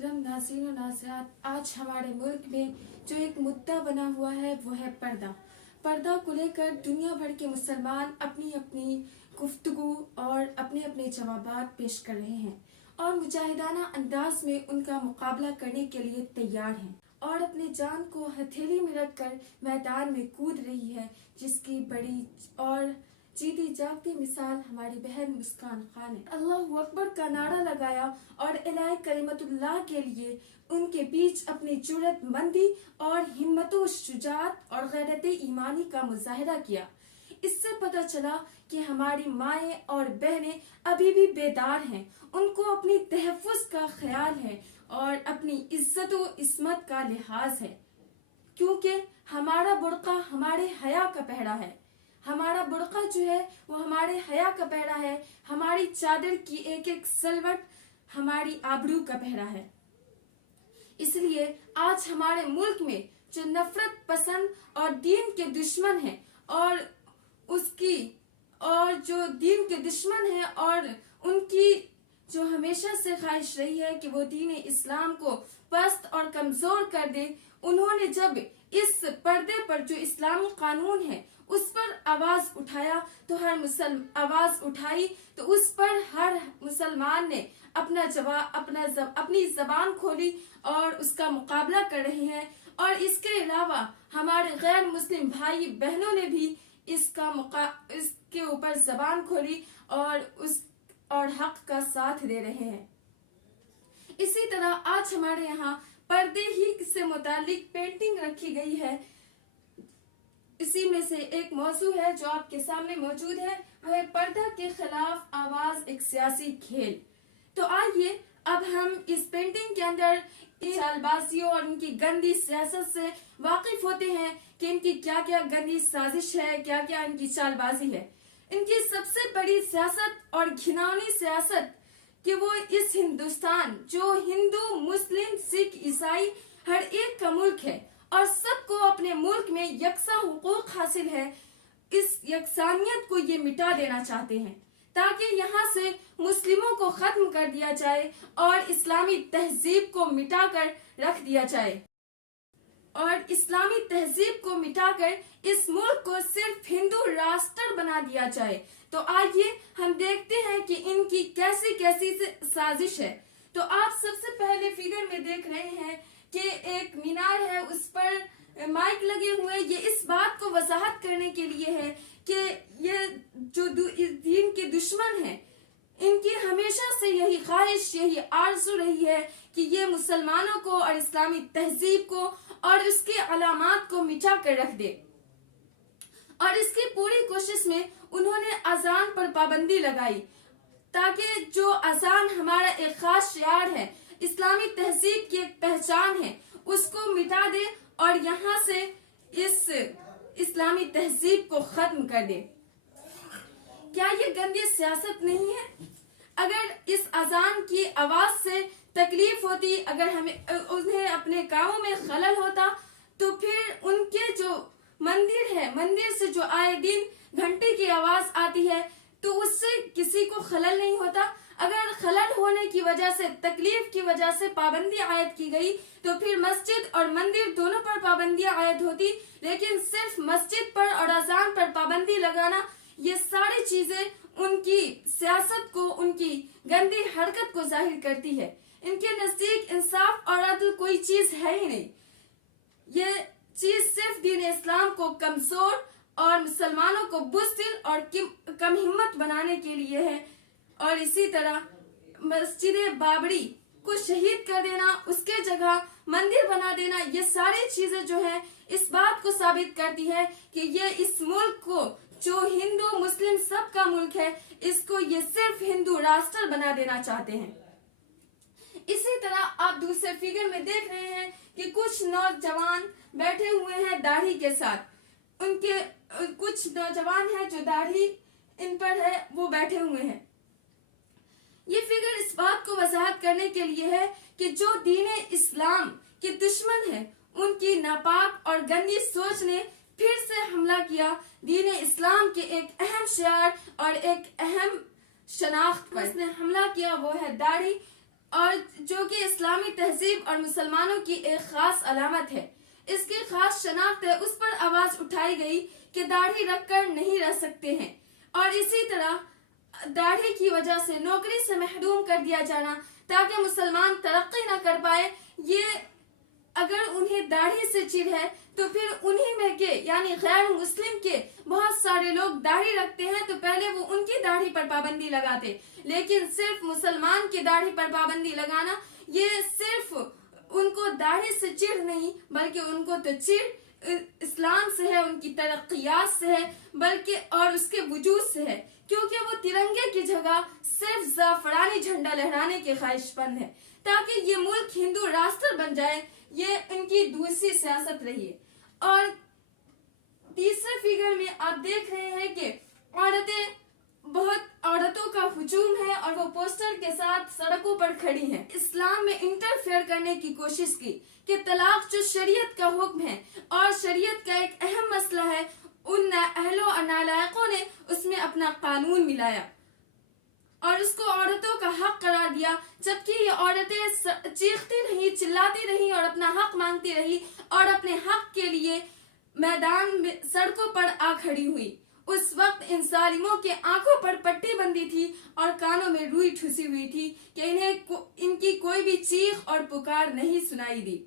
मोहतरम नाज़रीन और नाज़रात, आज हमारे मुल्क में जो एक मुद्दा बना हुआ है वो है पर्दा। पर्दा को लेकर दुनिया भर के मुसलमान अपनी अपनी गुफ्तगू और अपने अपने जवाबात पेश कर रहे हैं और मुजाहिदाना अंदाज में उनका मुकाबला करने के लिए तैयार हैं और अपने जान को हथेली में रखकर मैदान में कूद रही है, जिसकी बड़ी और जीती जागती मिसाल हमारी बहन मुस्कान खान है। अल्लाहु अकबर का नारा लगाया और इलाही कलिमतुल्लाह के लिए उनके बीच अपनी जुर्रतमंदी और हिम्मतो शुजात और गैरत ईमानी का मुजाहिरा किया। इससे पता चला कि हमारी माएँ और बहनें अभी भी बेदार हैं, उनको अपनी तहफ़्फ़ुज़ का ख्याल है और अपनी इज्जत व इस्मत का लिहाज है, क्योंकि हमारा बुर्का हमारे हया का पहरा है। हमारा बुर्का जो है वो हमारे हया का पहरा है, हमारी चादर की एक एक सलवट हमारी आबरू का पहरा है। इसलिए आज हमारे मुल्क में जो नफरत पसंद और दीन के दुश्मन हैं और जो दीन के दुश्मन हैं और उनकी जो हमेशा से ख्वाहिश रही है कि वो दीन इस्लाम को पस्त और कमजोर कर दे, उन्होंने जब इस पर्दे पर जो इस्लामी कानून है उस पर आवाज उठाया तो आवाज उठाई तो उस पर हर मुसलमान ने अपनी जबान खोली और उसका मुकाबला कर रहे हैं। और इसके अलावा हमारे गैर मुस्लिम भाई बहनों ने भी इसके ऊपर जबान खोली और हक का साथ दे रहे हैं। इसी तरह आज हमारे यहाँ पर्दे ही से मुतालिक पेंटिंग रखी गई है। इसी में से एक मौजू है जो आपके सामने मौजूद है, वो है पर्दा के खिलाफ आवाज, एक सियासी खेल। तो आइए अब हम इस पेंटिंग के अंदर चालबाजियों और इनकी गंदी सियासत से वाकिफ होते हैं कि इनकी क्या क्या गंदी साजिश है, क्या क्या इनकी चालबाजी है। इनकी सबसे बड़ी सियासत और घिनौनी सियासत कि वो इस हिंदुस्तान जो हिंदू, मुस्लिम, सिख, ईसाई हर एक का मुल्क है और सबको अपने मुल्क में यकसा हुकूक हासिल है, इस यकसानियत को ये मिटा देना चाहते हैं ताकि यहाँ से मुस्लिमों को खत्म कर दिया जाए और इस्लामी तहजीब को मिटाकर रख दिया जाए और इस्लामी तहजीब को मिटाकर इस मुल्क को सिर्फ हिंदू राष्ट्र बना दिया जाए। तो आइए हम देखते हैं कि इनकी कैसी कैसी साजिश है। तो आप सबसे पहले फिगर में देख रहे हैं कि एक मीनार है, उस पर माइक लगे हुए। ये इस बात को वजाहत करने के लिए है कि ये जो दीन के दुश्मन हैं, इनकी हमेशा से यही ख्वाहिश, यही आरज़ू रही है कि ये मुसलमानों को और इस्लामी तहजीब को और उसके अलामात को मिटा कर रख दे। और इसकी पूरी कोशिश में उन्होंने अजान पर पाबंदी लगाई ताकि जो अजान हमारा एक खास शियार है, इस्लामी तहजीब की एक पहचान है, उसको मिटा दे और यहाँ से इस इस्लामी तहजीब को खत्म कर दे। क्या ये गंदी सियासत नहीं है? अगर इस अजान की आवाज से तकलीफ होती, अगर उन्हें अपने कामों में खलल होता, तो फिर उनके जो मंदिर है, मंदिर से जो आए दिन घंटे की आवाज आती है, तो उससे किसी को खलल नहीं होता। अगर खलल होने की वजह से, तकलीफ की वजह से पाबंदी आयद की गई, तो फिर मस्जिद और मंदिर दोनों पर पाबंदियां आयद होती। लेकिन सिर्फ मस्जिद पर और अजान पर पाबंदी लगाना, ये सारी चीजें उनकी सियासत को, उनकी गंदी हरकत को जाहिर करती है। इनके नजदीक इंसाफ और अदल कोई चीज है ही नहीं। ये चीज सिर्फ दीन इस्लाम को कमजोर और मुसलमानों को बुज़दिल और कम हिम्मत बनाने के लिए है। और इसी तरह मस्जिद बाबरी को शहीद कर देना, उसके जगह मंदिर बना देना, ये सारी चीजें जो है इस बात को साबित करती है कि ये इस मुल्क को, जो हिंदू मुस्लिम सबका मुल्क है, इसको ये सिर्फ हिंदू राष्ट्र बना देना चाहते हैं। इसी तरह आप दूसरे फिगर में देख रहे हैं कि कुछ नौजवान बैठे हुए हैं दाढ़ी के साथ। उनके कुछ नौजवान हैं जो दाढ़ी इन पर है, वो बैठे हुए हैं। ये फिगर इस बात को वजाहत करने के लिए है कि जो दीन इस्लाम के दुश्मन है, उनकी नापाक और गंदी सोच ने फिर से हमला किया दीन इस्लाम के एक अहम शियार और एक अहम शनाख्त पर। इसने हमला किया वो है दाढ़ी। اور جو کہ اسلامی تہذیب اور مسلمانوں کی ایک خاص علامت ہے، اس کی خاص شناخت ہے، اس پر آواز اٹھائی گئی کہ داڑھی رکھ کر نہیں رہ سکتے ہیں، اور اسی طرح داڑھی کی وجہ سے نوکری سے محروم کر دیا جانا تاکہ مسلمان ترقی نہ کر پائے۔ یہ اگر انہیں داڑھی سے چڑ ہے تو پھر انہی میں کے یعنی غیر مسلم کے بہت سارے لوگ داڑھی رکھتے ہیں تو پہلے وہ ان کی داڑھی پر پابندی لگاتے، لیکن صرف مسلمان کی داڑھی پر پابندی لگانا، یہ صرف ان کو داڑھی سے چڑ نہیں بلکہ ان کو تو چڑ اسلام سے ہے، ان کی ترقیات سے ہے، بلکہ اور اس کے وجود سے ہے، کیونکہ وہ ترنگے کی جگہ صرف زعفرانی جھنڈا لہرانے کے خواہش مند ہے تاکہ یہ ملک ہندو راستر بن جائے۔ یہ ان کی دوسری سیاست رہی ہے۔ اور تیسرے فگر میں آپ دیکھ رہے ہیں کہ عورتوں کا ہجوم ہے اور وہ پوسٹر کے ساتھ سڑکوں پر کھڑی ہیں، اسلام میں انٹرفیئر کرنے کی کوشش کی کہ طلاق جو شریعت کا حکم ہے اور شریعت کا ایک اہم مسئلہ ہے، ان اہلوں اور نالائقوں نے اس میں اپنا قانون ملایا اور اس کو عورتوں کا حق قرار دیا، جبکہ یہ عورتیں چیختی رہی، چلاتی رہی اور اپنا حق مانگتی رہی اور اپنے حق کے لیے میدان میں سڑکوں پر آ کھڑی ہوئی۔ اس وقت ان ظالموں کے آنکھوں پر پٹی بندی تھی اور کانوں میں روئی ٹھسی ہوئی تھی کہ ان کی کوئی بھی چیخ اور پکار نہیں سنائی دی۔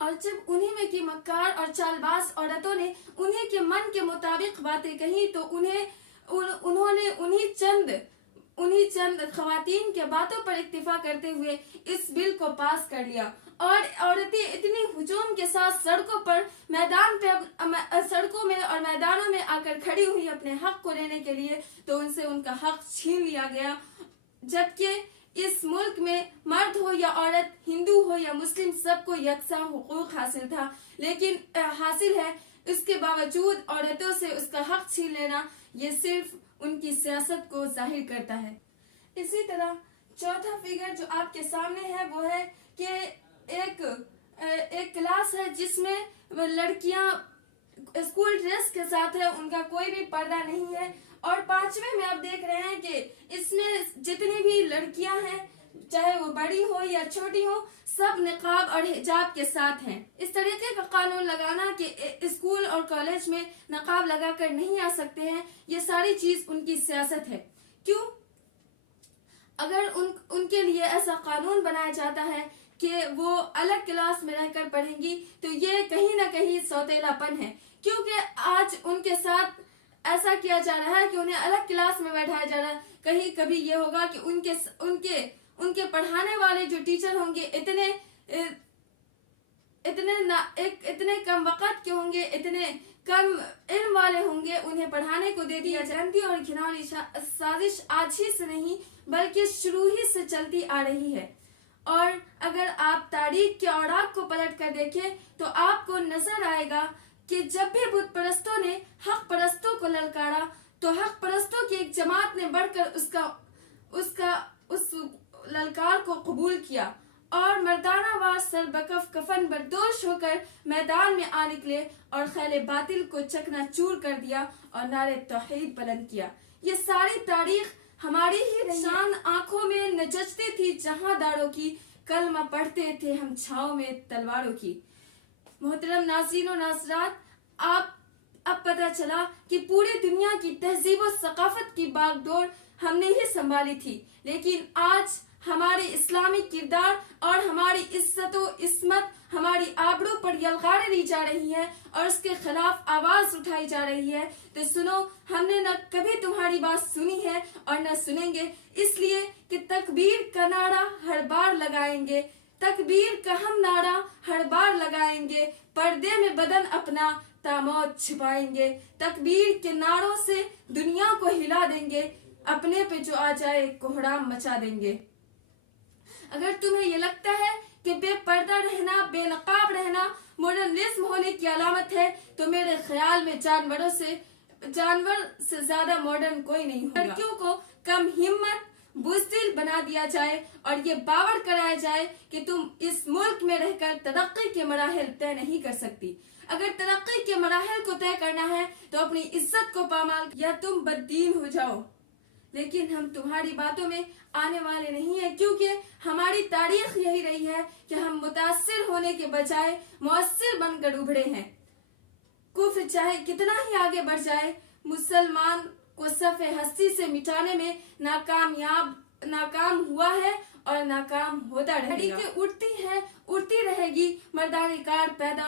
اور جب انہی میں کی مکار اور چالباز عورتوں نے انہیں کے من کے مطابق باتیں کہیں تو انہوں نے انہی چند خواتین کے باتوں پر اکتفا کرتے ہوئے اس بل کو پاس کر لیا، اور عورتیں اتنی ہجوم کے ساتھ سڑکوں میں اور میدانوں میں آ کر کھڑی ہوئی اپنے حق کو لینے کے لیے، تو ان سے ان کا حق چھین لیا گیا، جبکہ اس ملک میں مرد ہو یا عورت، ہندو ہو یا مسلم، سب کو یکساں حقوق حاصل تھا، لیکن حاصل ہے، اس کے باوجود عورتوں سے اس کا حق چھین لینا، یہ صرف ان کی سیاست کو ظاہر کرتا ہے۔ اسی طرح چوتھا فگر جو آپ کے سامنے ہے وہ ہے کہ ایک کلاس ہے جس میں لڑکیاں اسکول ڈریس کے ساتھ ہے، ان کا کوئی بھی پردہ نہیں ہے، اور پانچویں میں آپ دیکھ رہے ہیں کہ اس میں جتنی بھی لڑکیاں ہیں، چاہے وہ بڑی ہو یا چھوٹی ہو، سب نقاب اور حجاب کے ساتھ ہیں۔ اس طریقے کا قانون لگانا کہ اسکول اور کالج میں نقاب لگا کر نہیں آ سکتے ہیں، یہ ساری چیز ان کی سیاست ہے۔ کیوں؟ اگر ان کے لیے ایسا قانون بنایا جاتا ہے کہ وہ الگ کلاس میں رہ کر پڑھیں گی تو یہ کہیں نہ کہیں سوتیلا پن ہے، کیونکہ آج ان کے ساتھ ایسا کیا جا رہا ہے کہ انہیں الگ کلاس میں بیٹھایا جا رہا ہے۔ کہیں کبھی یہ ہوگا کہ ان کے پڑھانے والے جو ٹیچر ہوں گے اتنے کم وقت کے ہوں گے، اتنے کم علم والے ہوں گے، انہیں پڑھانے کو دے دیا جاندی اور گھناؤنی سازش آج ہی سے نہیں بلکہ شروع ہی سے چلتی آ رہی ہے۔ اور اگر آپ تاریخ کے اوراق کو پلٹ کر دیکھیں تو آپ کو نظر آئے گا کہ جب بھی بت پرستوں نے حق پرستوں کو للکارا تو حق پرستوں کی ایک جماعت نے بڑھ کر اس للکار کو قبول کیا اور مردانہ وار سر بکف کفن بردوش ہو کر میدان میں آ نکلے اور خیل باطل کو چکنا چور کر دیا اور نعرے توحید بلند کیا۔ یہ ساری تاریخ ہماری ہی شان آنکھوں میں نجچتی تھی جہاں داروں کی، کلمہ پڑھتے تھے ہم چھاؤں میں تلواروں کی۔ محترم ناظرین و ناظرات، اب پتہ چلا کہ پوری دنیا کی تہذیب و ثقافت کی باغ ڈور ہم نے ہی سنبھالی تھی، لیکن آج ہمارے اسلامی کردار اور ہماری عزت و عصمت، ہماری آبرو پر یلغاریں لی جا رہی ہیں اور اس کے خلاف آواز اٹھائی جا رہی ہے۔ تو سنو، ہم نے نہ کبھی تمہاری بات سنی ہے اور نہ سنیں گے، اس لیے کہ تکبیر کا نعرہ ہر بار لگائیں گے، تکبیر کا ہم نعرہ ہر بار لگائیں گے، پردے میں بدن اپنا تا موت چھپائیں گے، تکبیر کے نعروں سے دنیا کو ہلا دیں گے، اپنے پہ جو آ جائے کوہرام مچا دیں گے۔ اگر تمہیں یہ لگتا ہے کہ بے پردہ رہنا، بے نقاب رہنا ماڈرنزم ہونے کی علامت ہے تو میرے خیال میں جانور سے زیادہ ماڈرن کوئی نہیں ہوگا۔ لڑکیوں کو کم ہمت، بزدل بنا دیا جائے اور یہ باور کرایا جائے کہ تم اس ملک میں رہ کر ترقی کے مراحل طے نہیں کر سکتی۔ اگر ترقی کے مراحل کو طے کرنا ہے تو اپنی عزت کو پامال یا تم بددین ہو جاؤ، लेकिन हम तुम्हारी बातों में आने वाले नहीं है, क्योंकि हमारी तारीख यही रही है कि हम मुतासिर होने के बजाय मुअस्सिर बनकर उभरे हैं। कुफ्र चाहे कितना ही आगे बढ़ जाए, मुसलमान को सफ़े हस्ती से मिटाने में नाकाम हुआ है और नाकाम होता रहेगा। घड़ी उठती है, उड़ती रहेगी, मर्दानी कार पैदा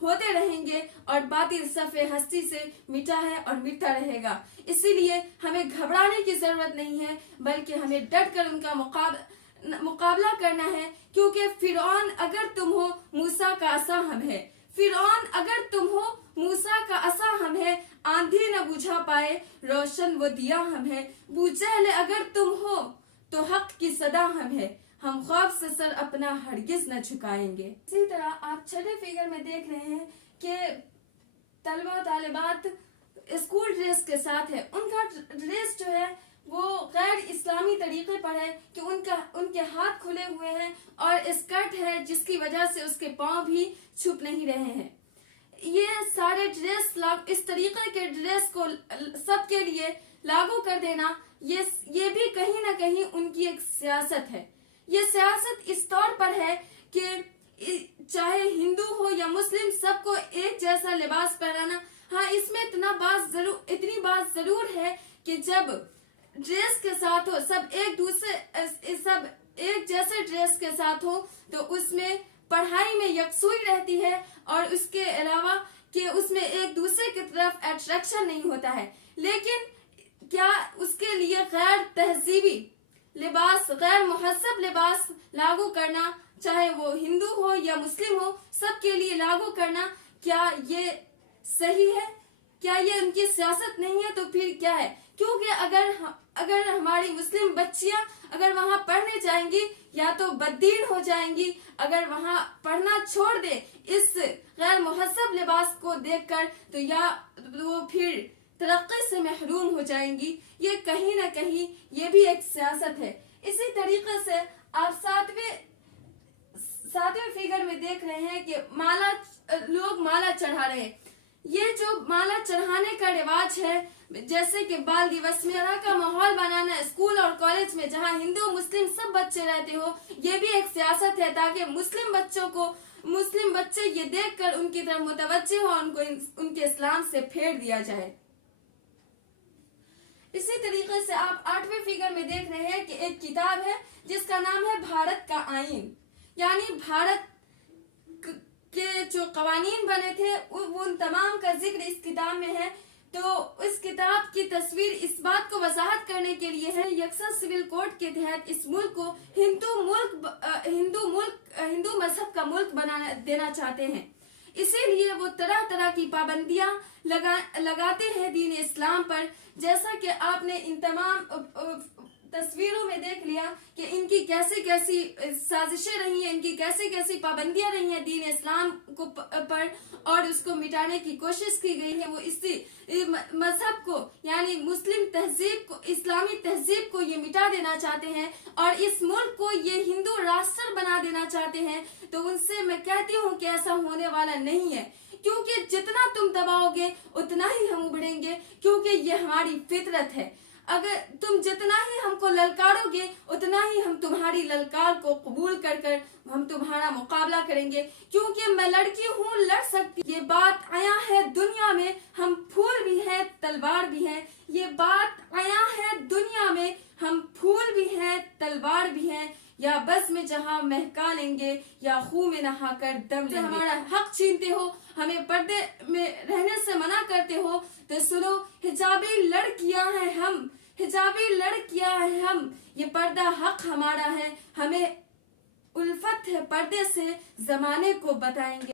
होते रहेंगे और बातिल सफ़े हस्ती से मिटा है और मिटता रहेगा। इसीलिए हमें घबराने की जरूरत नहीं है, बल्कि हमें डट कर उनका मुकाबला करना है, क्योंकि फिरौन अगर तुम हो, मूसा का असा हम है। फिरौन अगर तुम हो, मूसा का असा हम है, आंधी न बुझा पाए, रोशन वो दिया हम है। बूजहल अगर तुम हो, तो हक की सदा हम है, हम खौफ से सर अपना हरगिज न झुकाएंगे। इसी तरह आप छठे फिगर में देख रहे हैं कि तलबा तालिबात स्कूल ड्रेस के साथ है। उनका ड्रेस जो है वो गैर इस्लामी तरीके पर है कि उनके हाथ खुले हुए हैं और स्कर्ट है, जिसकी वजह से उसके पांव भी छुप नहीं रहे हैं। ये सारे ड्रेस इस तरीके के ड्रेस को सबके लिए लागू कर देना, ये भी कहीं ना कहीं उनकी एक सियासत है। ये सियासत इस तौर पर है कि चाहे हिंदू हो या मुस्लिम, सबको एक जैसा लिबास पहनाना। हाँ, इसमें इतनी बात जरूर है कि जब ड्रेस के साथ हो, सब एक जैसे ड्रेस के साथ हो, तो उसमें पढ़ाई में यकसुई रहती है और उसके अलावा कि उसमें एक दूसरे की तरफ अट्रैक्शन नहीं होता है। लेकिन क्या उसके लिए गैर तहजीबी लिबास, गैर मुहस्सब लिबास लागू करना, चाहे वो हिंदू हो या मुस्लिम हो, सबके लिए लागू करना, क्या ये सही है? क्या ये उनकी सियासत नहीं है? तो फिर क्या है? क्योंकि अगर हमारी मुस्लिम बच्चियां अगर वहां पढ़ने जाएंगी, या तो बददीन हो जाएंगी, अगर वहां पढ़ना छोड़ दे इस गैर मुहस्सब लिबास को देखकर, तो या वो फिर तरक्की से महरूम हो जाएंगी। ये कहीं ना कहीं ये भी एक सियासत है। इसी तरीके से आप सातवें फिगर में देख रहे हैं कि लोग माला चढ़ा रहे हैं। ये जो माला चढ़ाने का रिवाज है, जैसे कि बाल दिवस में तरह का माहौल बनाना स्कूल और कॉलेज में, जहां हिंदू मुस्लिम सब बच्चे रहते हो, ये भी एक सियासत है, ताकि मुस्लिम बच्चे ये देखकर उनकी तरफ मुतवज्जे हो और उनको उनके इस्लाम से फेर दिया जाए। इसी तरीके से आप आठवें फिगर में देख रहे हैं कि एक किताब है जिसका नाम है भारत का आईन, यानी भारत के जो कवानीन बने थे उन तमाम का जिक्र इस किताब में है। तो इस किताब की तस्वीर इस बात को वजाहत करने के लिए है, यकसा सिविल कोड के तहत इस मुल्क को हिंदू मजहब का मुल्क देना चाहते हैं। इसीलिए वो तरह तरह की पाबंदियां लगाते हैं दीन इस्लाम पर। जैसा कि आपने इन तमाम तस्वीरों में देख लिया कि इनकी कैसी कैसी साजिशें रही हैं, इनकी कैसी कैसी पाबंदियां रही हैं दीन इस्लाम को पर, और उसको मिटाने की कोशिश की गई है। वो इसी मजहब को, यानी मुस्लिम तहजीब को, इस्लामी तहजीब को ये मिटा देना चाहते हैं और इस मुल्क को ये हिंदू राष्ट्र बना देना चाहते हैं। तो उनसे मैं कहती हूँ कि ऐसा होने वाला नहीं है, क्योंकि जितना तुम दबाओगे उतना ही हम उभरेंगे, क्योंकि ये हमारी फितरत है। अगर तुम जितना ही हमको ललकारोगे, उतना ही हम तुम्हारी ललकार को कबूल कर हम तुम्हारा मुकाबला करेंगे, क्योंकि मैं लड़की हूँ, लड़ सकती। ये बात आया है दुनिया में, हम फूल भी हैं तलवार भी हैं। ये बात आया है दुनिया में, हम फूल भी हैं तलवार भी हैं। या बस में जहाँ महका लेंगे, या खूह में नहाकर दम लेंगे। हमारा हक छीनते हो, हमें पर्दे में रहने से मना करते हो, तो सुनो, हिजाबी लड़कियां हैं हम, हिजाबी लड़कियां हैं हम। ये पर्दा हक हमारा है, हमें उल्फत है पर्दे से, जमाने को बताएंगे।